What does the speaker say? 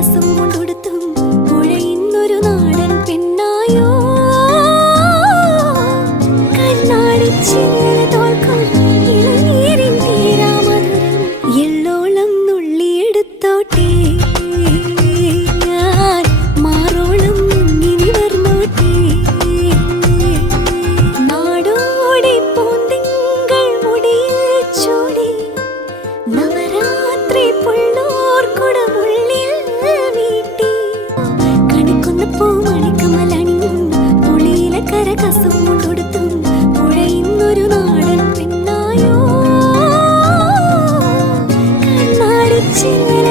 കരകസം കൊണ്ടൊടുത്തും പുഴയുന്നൊരു നാടൻ പെണ്ണായോ കണ്ണാടി ചിന്നല തോൽക്കും ഇളനീരിൻ തീരാമധുരം എള്ളോളം നുള്ളിയെടുത്തോട്ടെ ഞാൻ മാറോളം ഇനി വർന്നോട്ടെ നാടോടി പൂന്തിങ്കൾ മുടിയിൽ ചൂടി നവരാത്രി പുള്ളോർ കുടമുള്ളിൽ വീട്ടി കണിക്കുന്ന പൂമണിക്കമലണിഞ്ഞും പുളിയില കരകസം കൊണ്ടൊടുത്തും പുഴയുന്നൊരു നാടൻ പെണ്ണായോ കണ്ണാടി ചിന്നല